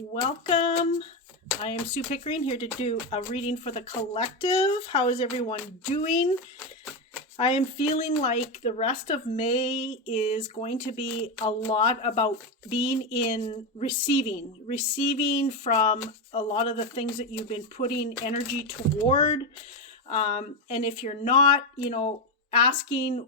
Welcome. I am Sue Pickering here to do a reading for the collective. How is everyone doing? I am feeling like the rest of May is going to be a lot about being in receiving from a lot of the things that you've been putting energy toward. And if you're not, asking,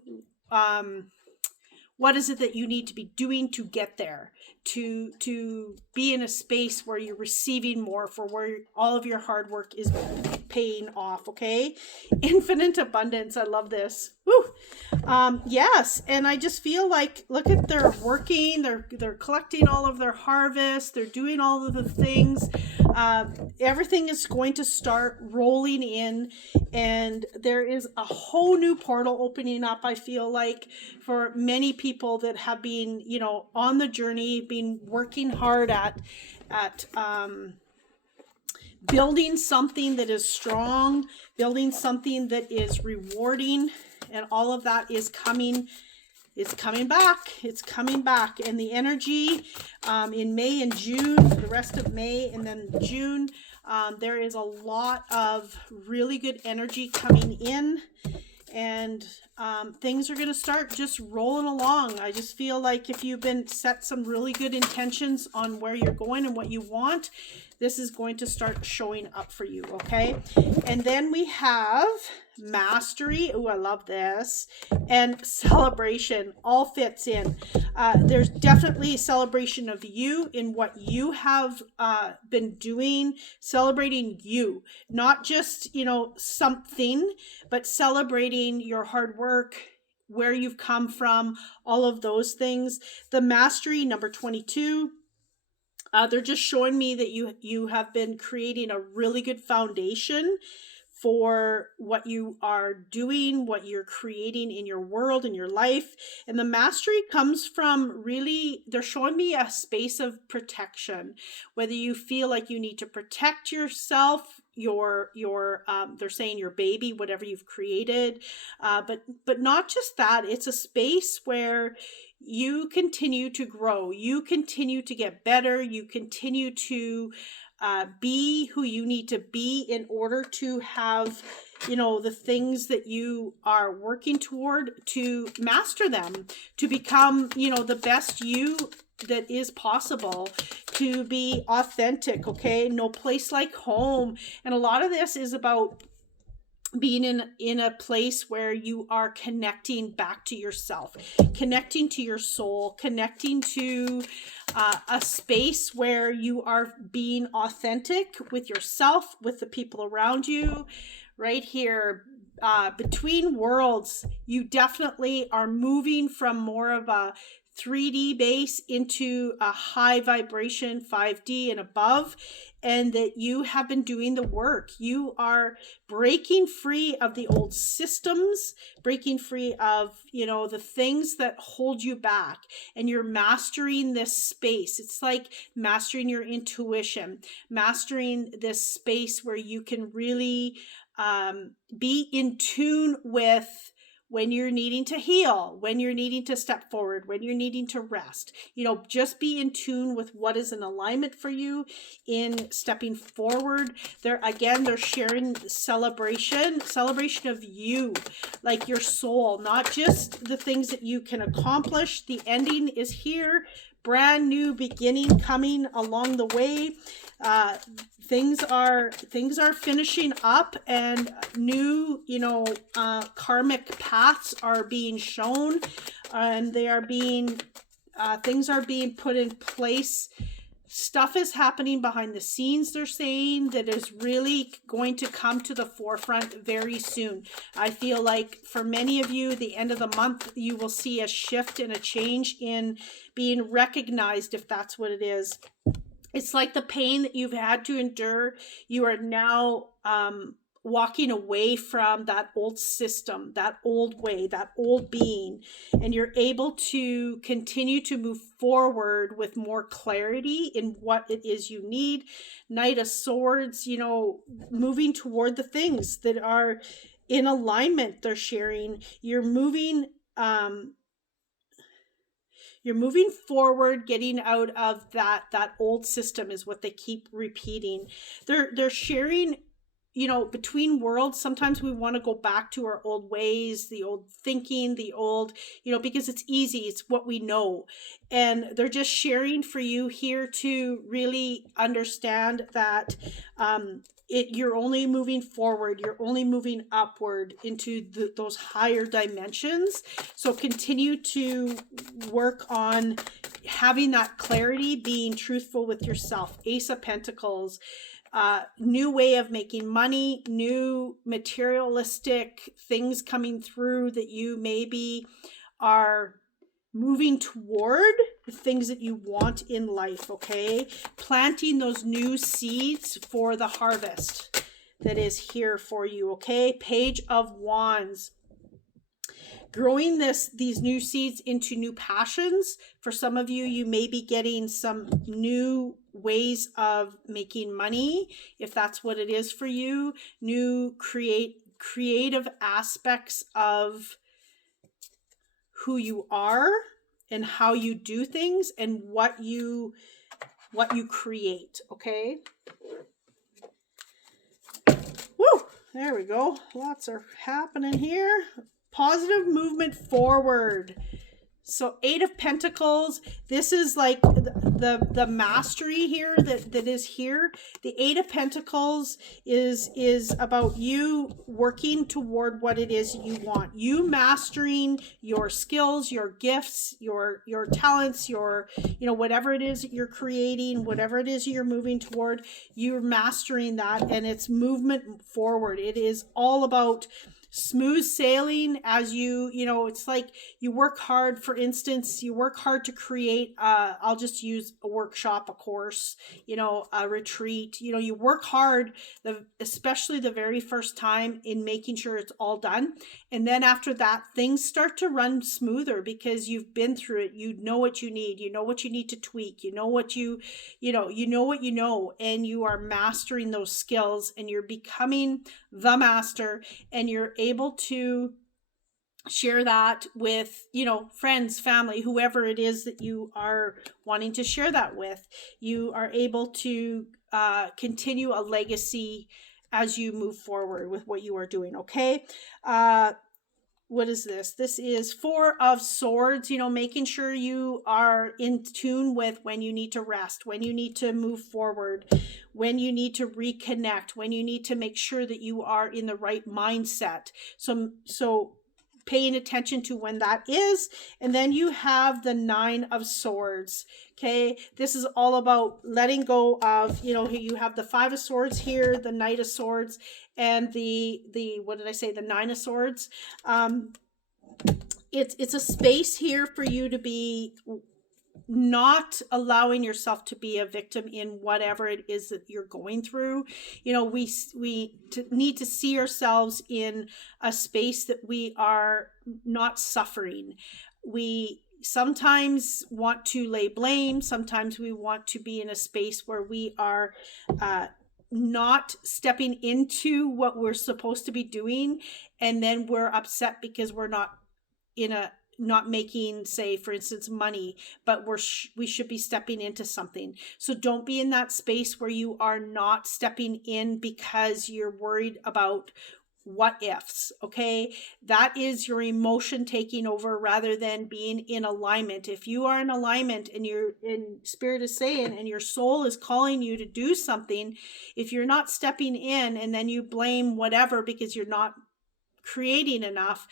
what is it that you need to be doing to get there, to be in a space where you're receiving more for where all of your hard work is paying off. Okay, infinite abundance. I love this. Woo. Yes, and I just feel like, look at, they're working, they're collecting all of their harvest, they're doing all of the things. Everything is going to start rolling in, and there is a whole new portal opening up, I feel like, for many people that have been, on the journey, been working hard at building something that is strong, building something that is rewarding, and all of that is coming. It's coming back. And the energy in May and June, the rest of May and then June, there is a lot of really good energy coming in, and things are going to start just rolling along. I just feel like if you've been set some really good intentions on where you're going and what you want, this is going to start showing up for you. Okay. And then we have mastery. Oh, I love this. And celebration. All fits in. There's definitely a celebration of you in what you have been doing, celebrating you, not just, something, but celebrating your hard work, where you've come from, all of those things. The mastery, number 22. They're just showing me that you have been creating a really good foundation for what you are doing, what you're creating in your world, in your life. And the mastery comes from, really, they're showing me a space of protection, whether you feel like you need to protect yourself, they're saying your baby, whatever you've created, but not just that. It's a space where you continue to grow, you continue to get better, you continue to be who you need to be in order to have, the things that you are working toward, to master them, to become, the best you that is possible, to be authentic. Okay, no place like home. And a lot of this is about being in a place where you are connecting back to yourself, connecting to your soul, connecting to a space where you are being authentic with yourself, with the people around you. Right here, between worlds, you definitely are moving from more of a 3D base into a high vibration 5D and above, and that you have been doing the work. You are breaking free of the old systems, breaking free of, the things that hold you back, and you're mastering this space. It's like mastering your intuition, mastering this space where you can really be in tune with when you're needing to heal, when you're needing to step forward, when you're needing to rest. Just be in tune with what is in alignment for you in stepping forward. They're sharing celebration of you, like your soul, not just the things that you can accomplish. The ending is here, brand new beginning coming along the way. Things are finishing up, and new, karmic paths are being shown, and they are being, things are being put in place. Stuff is happening behind the scenes, they're saying, that is really going to come to the forefront very soon. I feel like for many of you, the end of the month, you will see a shift and a change in being recognized, if that's what it is. It's like the pain that you've had to endure. You are now walking away from that old system, that old way, that old being, and you're able to continue to move forward with more clarity in what it is you need. Knight of Swords, moving toward the things that are in alignment. They're sharing. You're moving You're moving forward, getting out of that old system is what they keep repeating. They're sharing, between worlds. Sometimes we want to go back to our old ways, the old thinking, the old, because it's easy, it's what we know. And they're just sharing for you here to really understand that you're only moving forward, you're only moving upward into those higher dimensions. So continue to work on having that clarity, being truthful with yourself. Ace of Pentacles. New way of making money, new materialistic things coming through that you maybe are moving toward, the things that you want in life, okay? Planting those new seeds for the harvest that is here for you, okay? Page of Wands. Growing these new seeds into new passions. For some of you, you may be getting some new ways of making money, if that's what it is for you. New creative aspects of who you are and how you do things and what you create, okay? Woo! There we go. Lots are happening here. Positive movement forward. So 8 of Pentacles, this is like the mastery here that is here. The 8 of Pentacles is about you working toward what it is you want. You mastering your skills, your gifts, your talents, your, whatever it is that you're creating, whatever it is you're moving toward, you're mastering that, and it's movement forward. It is all about smooth sailing as it's like you work hard. For instance, you work hard to create, I'll just use a workshop, a course, a retreat. You work hard, especially the very first time, in making sure it's all done. And then after that, things start to run smoother because you've been through it. You know what you need. You know what you need to tweak. You know what you know, and you are mastering those skills, and you're becoming the master, and you're able to share that with, friends, family, whoever it is that you are wanting to share that with. You are able to continue a legacy as you move forward with what you are doing, okay? What is this? This is 4 of Swords, making sure you are in tune with when you need to rest, when you need to move forward, when you need to reconnect, when you need to make sure that you are in the right mindset. So paying attention to when that is. And then you have the 9 of Swords. Okay, this is all about letting go of, you have the 5 of Swords here, the Knight of Swords, and the what did I say, the 9 of Swords. It's a space here for you to be not allowing yourself to be a victim in whatever it is that you're going through. We need to see ourselves in a space that we are not suffering. We sometimes want to lay blame. Sometimes we want to be in a space where we are not stepping into what we're supposed to be doing, and then we're upset because we're not making, say, for instance, money, but we should be stepping into something. So don't be in that space where you are not stepping in because you're worried about what ifs, okay? That is your emotion taking over rather than being in alignment. If you are in alignment and you're in spirit is saying, and your soul is calling you to do something, if you're not stepping in and then you blame whatever because you're not creating enough,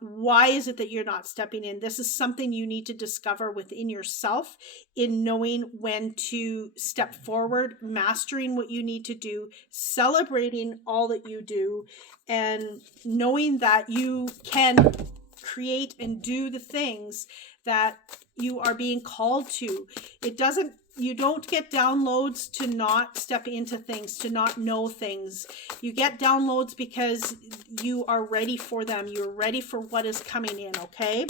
why is it that you're not stepping in? This is something you need to discover within yourself, in knowing when to step forward, mastering what you need to do, celebrating all that you do, and knowing that you can create and do the things that you are being called to. You don't get downloads to not step into things, to not know things. You get downloads because you are ready for them. You're ready for what is coming in, okay?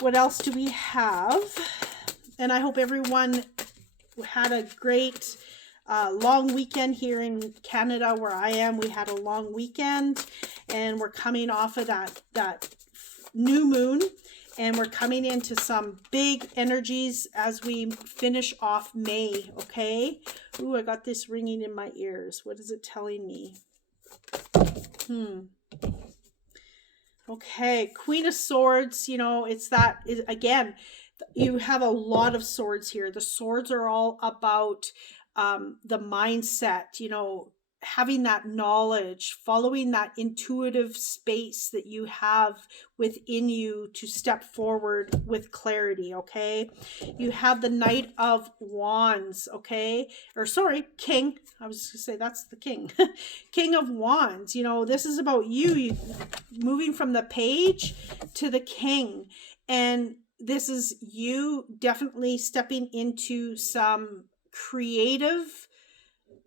What else do we have? And I hope everyone had a great long weekend here in Canada where I am. We had a long weekend, and we're coming off of that new moon. And we're coming into some big energies as we finish off May, okay? Ooh, I got this ringing in my ears. What is it telling me? Okay, Queen of Swords, it's that, again, you have a lot of swords here. The swords are all about the mindset, having that knowledge, following that intuitive space that you have within you to step forward with clarity, okay? You have the Knight of Wands, okay? Or sorry, King. I was just gonna say that's the King. King of Wands. This is about you moving from the page to the King. And this is you definitely stepping into some creative,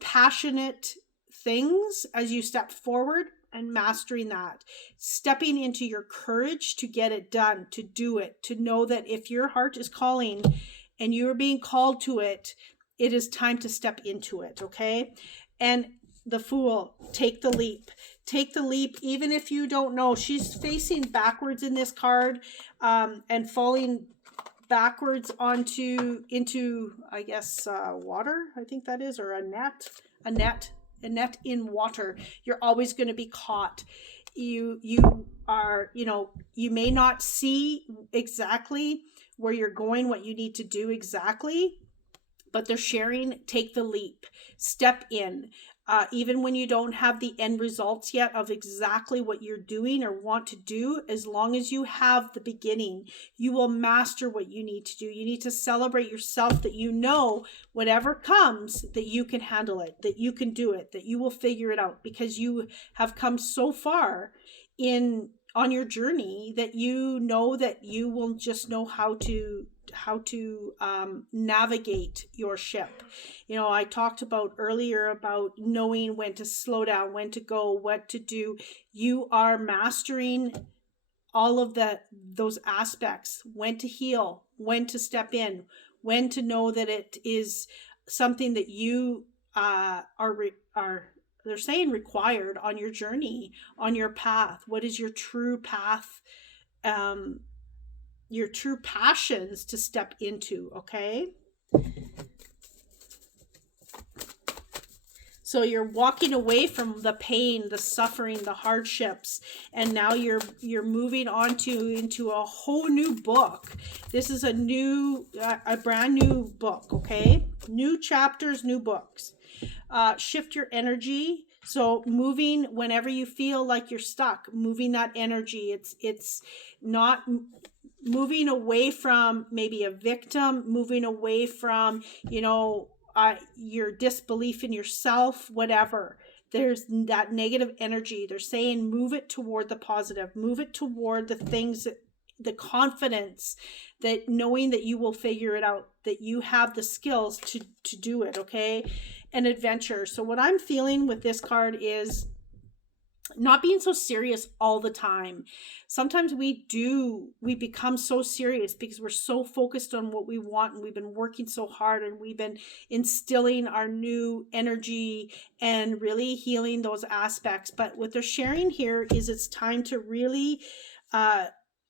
passionate things as you step forward and mastering that, stepping into your courage to get it done, to do it, to know that if your heart is calling and you are being called to it, it is time to step into it, okay? And the Fool, take the leap. Take the leap, even if you don't know. She's facing backwards in this card and falling backwards into I guess water, I think that is, or a net in water. You're always going to be caught. You are, you may not see exactly where you're going, what you need to do exactly, but they're sharing, take the leap, step in. Even when you don't have the end results yet of exactly what you're doing or want to do, as long as you have the beginning, you will master what you need to do. You need to celebrate yourself, that whatever comes, that you can handle it, that you can do it, that you will figure it out, because you have come so far on your journey that you know that you will just know how to navigate your ship. I talked about earlier about knowing when to slow down, when to go, what to do. You are mastering all of those aspects, when to heal, when to step in, when to know that it is something that you are they're saying required on your journey, on your path. What is your true path, your true passions to step into, okay? So you're walking away from the pain, the suffering, the hardships, and now you're moving on into a whole new book. This is a brand new book, okay? New chapters, new books. Shift your energy. So moving whenever you feel like you're stuck, moving that energy. It's not moving away from maybe a victim, moving away from, your disbelief in yourself, whatever. There's that negative energy. They're saying move it toward the positive, move it toward the things the confidence, that knowing that you will figure it out, that you have the skills to do it, okay? An adventure. So what I'm feeling with this card is not being so serious all the time. Sometimes we become so serious because we're so focused on what we want, and we've been working so hard, and we've been instilling our new energy and really healing those aspects. But what they're sharing here is it's time to really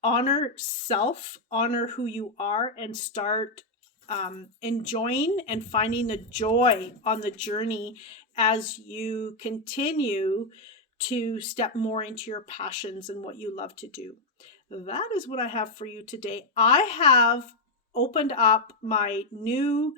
honor self, honor who you are, and start enjoying and finding the joy on the journey as you continue to step more into your passions and what you love to do. That is what I have for you today. I have opened up my new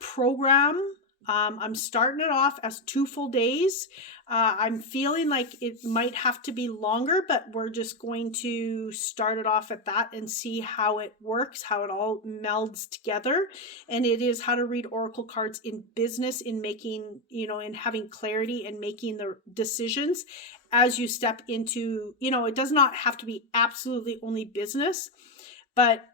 program. I'm starting it off as 2 full days. I'm feeling like it might have to be longer, but we're just going to start it off at that and see how it works, how it all melds together. And it is how to read oracle cards in business, in making, in having clarity and making the decisions as you step into, it does not have to be absolutely only business, but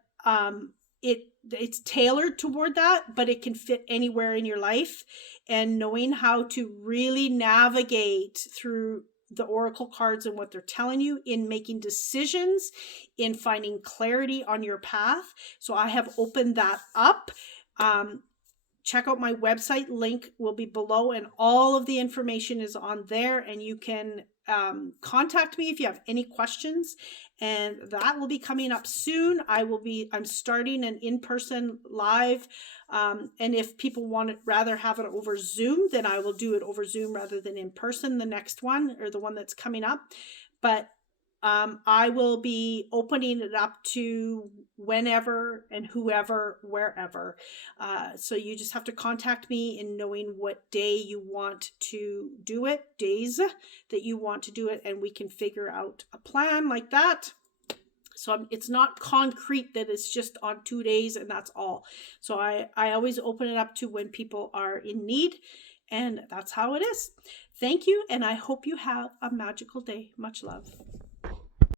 it's tailored toward that, but it can fit anywhere in your life. And knowing how to really navigate through the oracle cards and what they're telling you in making decisions, in finding clarity on your path. So I have opened that up. Check out my website. Link will be below, and all of the information is on there, and you can contact me if you have any questions, and that will be coming up soon. I'm starting an in-person live, and if people want to rather have it over Zoom, then I will do it over Zoom rather than in person, the next one, or the one that's coming up. But I will be opening it up to whenever and whoever, wherever. So you just have to contact me in knowing what day you want to do it, days that you want to do it, and we can figure out a plan like that. So it's not concrete that it's just on 2 days and that's all. So I always open it up to when people are in need, and that's how it is. Thank you, and I hope you have a magical day. Much love.